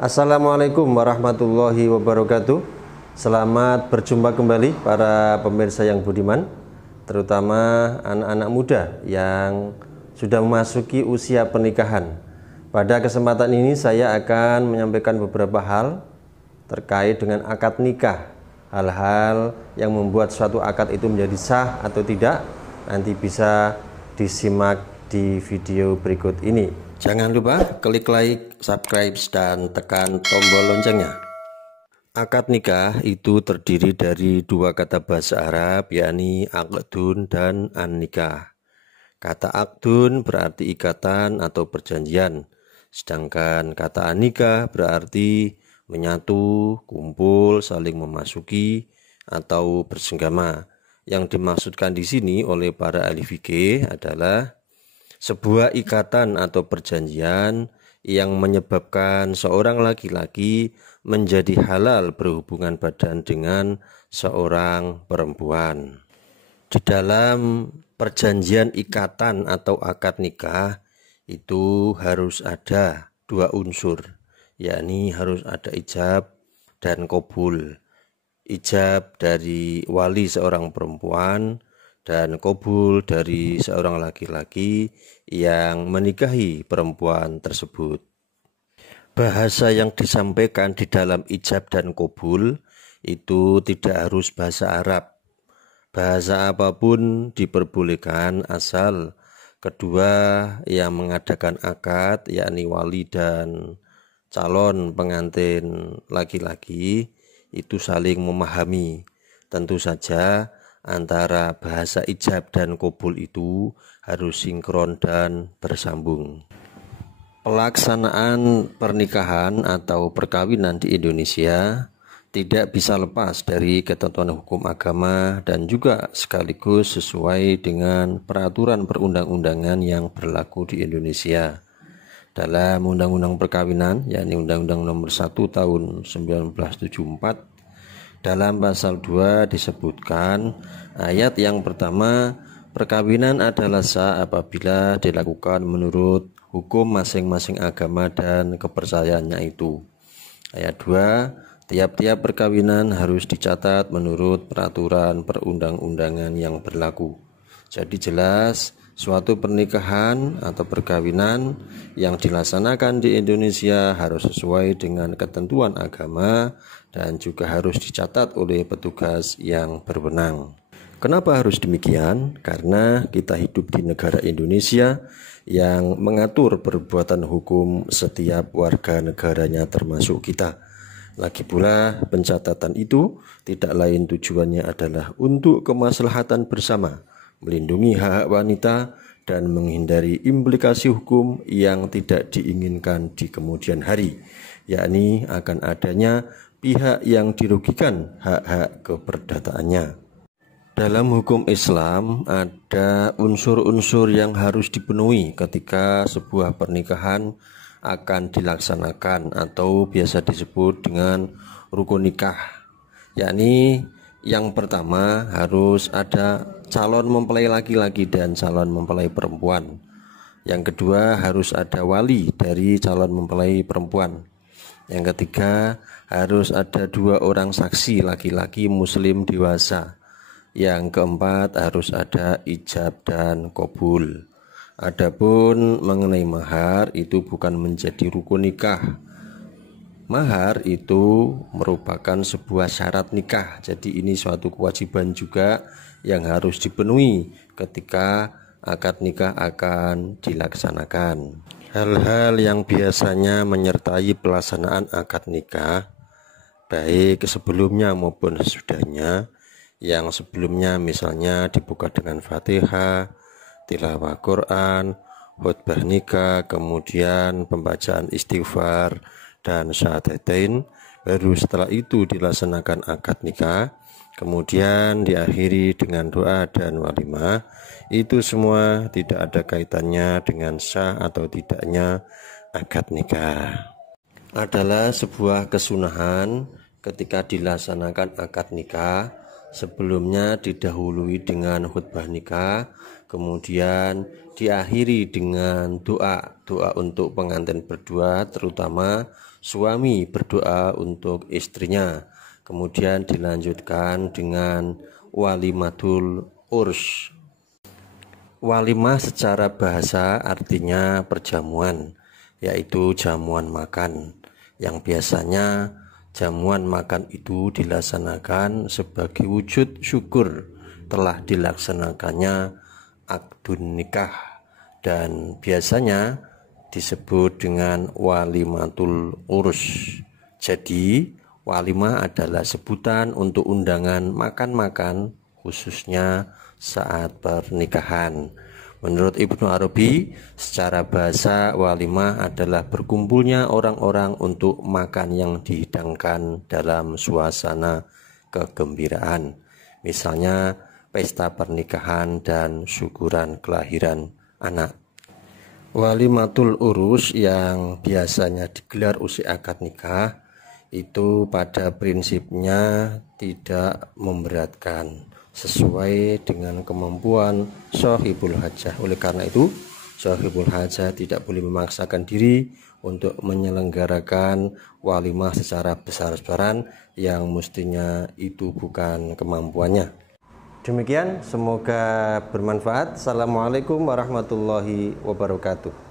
Assalamualaikum warahmatullahi wabarakatuh. Selamat berjumpa kembali para pemirsa yang budiman, terutama anak-anak muda yang sudah memasuki usia pernikahan. Pada kesempatan ini saya akan menyampaikan beberapa hal terkait dengan akad nikah. Hal-hal yang membuat suatu akad itu menjadi sah atau tidak nanti bisa disimak di video berikut ini. Jangan lupa klik like, subscribe, dan tekan tombol loncengnya. Akad nikah itu terdiri dari dua kata bahasa Arab, yakni aqdun dan an-nikah. Kata aqdun berarti ikatan atau perjanjian, sedangkan kata an-nikah berarti menyatu, kumpul, saling memasuki, atau bersenggama. Yang dimaksudkan di sini oleh para ahli fikih adalah sebuah ikatan atau perjanjian yang menyebabkan seorang laki-laki menjadi halal berhubungan badan dengan seorang perempuan. Di dalam perjanjian ikatan atau akad nikah itu harus ada dua unsur, yakni harus ada ijab dan qabul. Ijab dari wali seorang perempuan dan qabul dari seorang laki-laki yang menikahi perempuan tersebut. Bahasa yang disampaikan di dalam ijab dan qabul itu tidak harus bahasa Arab. Bahasa apapun diperbolehkan asal kedua yang mengadakan akad, yakni wali dan calon pengantin laki-laki, itu saling memahami. Tentu saja antara bahasa ijab dan qabul itu harus sinkron dan bersambung. Pelaksanaan pernikahan atau perkawinan di Indonesia tidak bisa lepas dari ketentuan hukum agama dan juga sekaligus sesuai dengan peraturan perundang-undangan yang berlaku di Indonesia. Dalam Undang-Undang Perkawinan, yakni Undang-Undang Nomor 1 Tahun 1974, dalam pasal 2 disebutkan ayat yang pertama, perkawinan adalah sah apabila dilakukan menurut hukum masing-masing agama dan kepercayaannya itu. Ayat 2, tiap-tiap perkawinan harus dicatat menurut peraturan perundang-undangan yang berlaku. Jadi jelas suatu pernikahan atau perkawinan yang dilaksanakan di Indonesia harus sesuai dengan ketentuan agama dan juga harus dicatat oleh petugas yang berwenang. Kenapa harus demikian? Karena kita hidup di negara Indonesia yang mengatur perbuatan hukum setiap warga negaranya termasuk kita. Lagi pula pencatatan itu tidak lain tujuannya adalah untuk kemaslahatan bersama, melindungi hak-hak wanita dan menghindari implikasi hukum yang tidak diinginkan di kemudian hari, yakni akan adanya pihak yang dirugikan hak-hak keperdataannya. Dalam hukum Islam ada unsur-unsur yang harus dipenuhi ketika sebuah pernikahan akan dilaksanakan atau biasa disebut dengan rukun nikah, yakni yang pertama harus ada calon mempelai laki-laki dan calon mempelai perempuan. Yang kedua harus ada wali dari calon mempelai perempuan. Yang ketiga harus ada dua orang saksi laki-laki muslim dewasa. Yang keempat harus ada ijab dan qabul. Adapun mengenai mahar itu bukan menjadi rukun nikah. Mahar itu merupakan sebuah syarat nikah. Jadi ini suatu kewajiban juga yang harus dipenuhi ketika akad nikah akan dilaksanakan. Hal-hal yang biasanya menyertai pelaksanaan akad nikah, baik sebelumnya maupun sesudahnya. Yang sebelumnya misalnya dibuka dengan Fatihah, tilawah Quran, khutbah nikah, kemudian pembacaan istighfar dan syahadatain. Baru setelah itu dilaksanakan akad nikah, kemudian diakhiri dengan doa dan walimah. Itu semua tidak ada kaitannya dengan sah atau tidaknya akad nikah. Adalah sebuah kesunahan ketika dilaksanakan akad nikah, sebelumnya didahului dengan khutbah nikah, kemudian diakhiri dengan doa untuk pengantin berdua, terutama suami berdoa untuk istrinya. Kemudian dilanjutkan dengan walimatul urs. Walimah secara bahasa artinya perjamuan, yaitu jamuan makan, yang biasanya jamuan makan itu dilaksanakan sebagai wujud syukur telah dilaksanakannya akdun nikah, dan biasanya disebut dengan walimatul urus. Jadi walimah adalah sebutan untuk undangan makan-makan khususnya saat pernikahan. Menurut Ibnu Arabi, secara bahasa walimah adalah berkumpulnya orang-orang untuk makan yang dihidangkan dalam suasana kegembiraan. Misalnya pesta pernikahan dan syukuran kelahiran anak. Walimatul urus yang biasanya digelar usai akad nikah itu pada prinsipnya tidak memberatkan, sesuai dengan kemampuan sahibul hajah. Oleh karena itu, sahibul hajah tidak boleh memaksakan diri untuk menyelenggarakan walimah secara besar-besaran yang mestinya itu bukan kemampuannya. Demikian, semoga bermanfaat. Assalamualaikum warahmatullahi wabarakatuh.